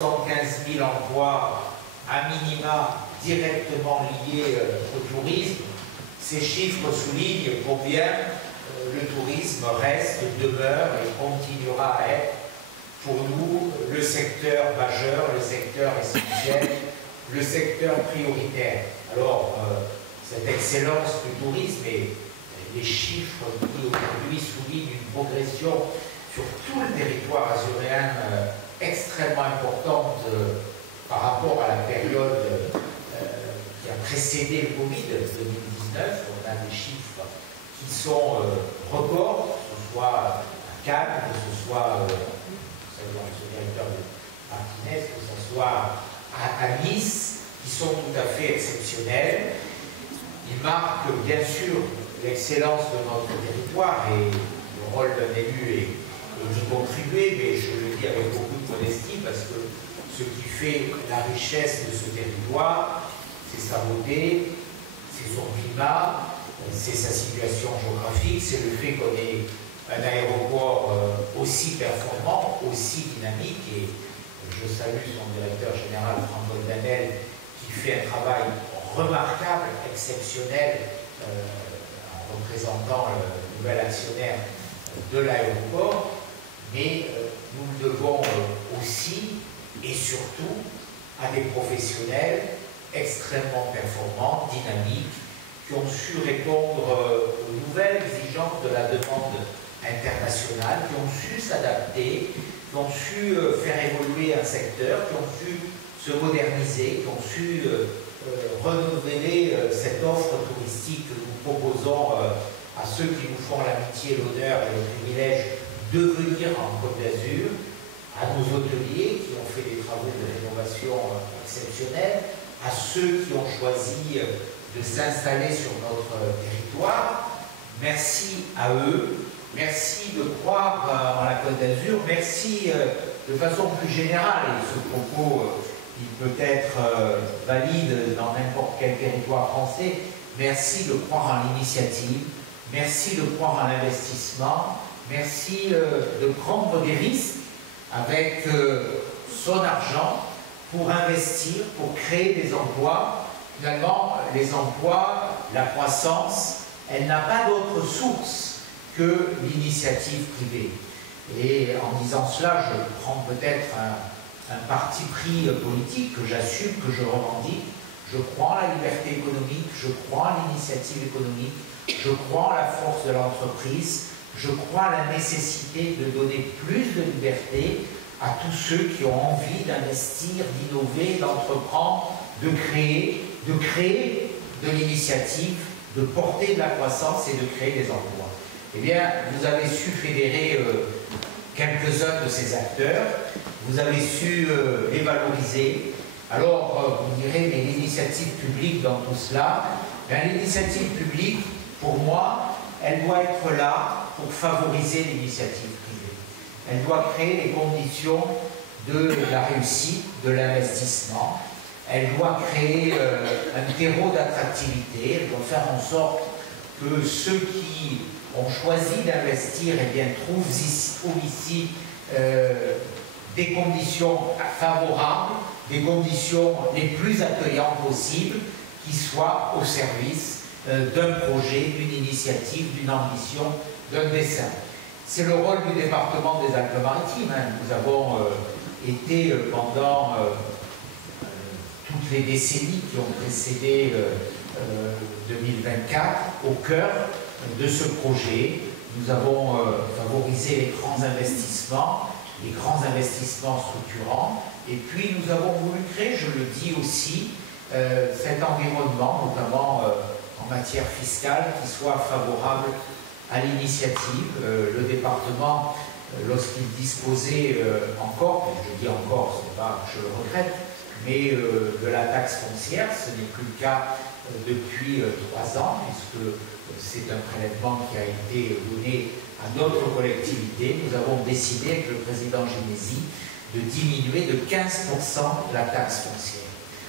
115 000 emplois à minima directement liés au tourisme. Ces chiffres soulignent combien le tourisme reste, demeure et continuera à être pour nous le secteur majeur, le secteur essentiel, le secteur prioritaire. Alors, cette excellence du tourisme et les chiffres qui aujourd'hui soulignent une progression sur tout le territoire azuréen extrêmement importante par rapport à la période qui a précédé le Covid 2019. On a des chiffres qui sont records, que ce soit à Cannes, que ce soit le directeur de Martinez, que ce soit à Nice, qui sont tout à fait exceptionnels. Ils marquent bien sûr l'excellence de notre territoire et le rôle d'un élu est d'y contribuer, mais je le dis avec beaucoup de modestie parce que ce qui fait la richesse de ce territoire, c'est sa beauté, c'est son climat, c'est sa situation géographique, c'est le fait qu'on ait un aéroport aussi performant, aussi dynamique, et je salue son directeur général Franck Goldanel qui fait un travail remarquable, exceptionnel en représentant le nouvel actionnaire de l'aéroport. Mais nous le devons aussi et surtout à des professionnels extrêmement performants, dynamiques, qui ont su répondre aux nouvelles exigences de la demande internationale, qui ont su s'adapter, qui ont su faire évoluer un secteur, qui ont su se moderniser, qui ont su renouveler cette offre touristique que nous proposons à ceux qui nous font l'amitié, l'honneur et le privilège de venir en Côte d'Azur, à nos hôteliers qui ont fait des travaux de rénovation exceptionnels, à ceux qui ont choisi de s'installer sur notre territoire. Merci à eux, merci de croire en la Côte d'Azur, merci de façon plus générale, et ce propos il peut être valide dans n'importe quel territoire français, merci de croire en l'initiative, merci de croire en l'investissement, merci de prendre des risques avec son argent pour investir, pour créer des emplois. Finalement, les emplois, la croissance, elle n'a pas d'autre source que l'initiative privée. Et en disant cela, je prends peut-être un parti pris politique que j'assume, que je revendique. Je crois en la liberté économique, je crois en l'initiative économique, je crois en la force de l'entreprise. Je crois à la nécessité de donner plus de liberté à tous ceux qui ont envie d'investir, d'innover, d'entreprendre, de créer de l'initiative, de porter de la croissance et de créer des emplois. Eh bien, vous avez su fédérer quelques-uns de ces acteurs, vous avez su les valoriser. Alors, vous direz, mais l'initiative publique dans tout cela, l'initiative publique, pour moi, elle doit être là pour favoriser l'initiative privée. Elle doit créer les conditions de la réussite, de l'investissement. Elle doit créer un terreau d'attractivité. Elle doit faire en sorte que ceux qui ont choisi d'investir trouvent ici des conditions favorables, des conditions les plus accueillantes possibles, qui soient au service d'un projet, d'une initiative, d'une ambition, d'un dessein. C'est le rôle du département des Alpes-Maritimes. Nous avons été pendant toutes les décennies qui ont précédé 2024 au cœur de ce projet. Nous avons favorisé les grands investissements structurants, et puis nous avons voulu créer, je le dis aussi, cet environnement, notamment en matière fiscale, qui soit favorable à l'initiative. Le département, lorsqu'il disposait encore, je dis encore, c'est pas que je le regrette, mais de la taxe foncière, ce n'est plus le cas depuis 3 ans, puisque c'est un prélèvement qui a été donné à notre collectivité. Nous avons décidé avec le président Genesi de diminuer de 15% la taxe foncière.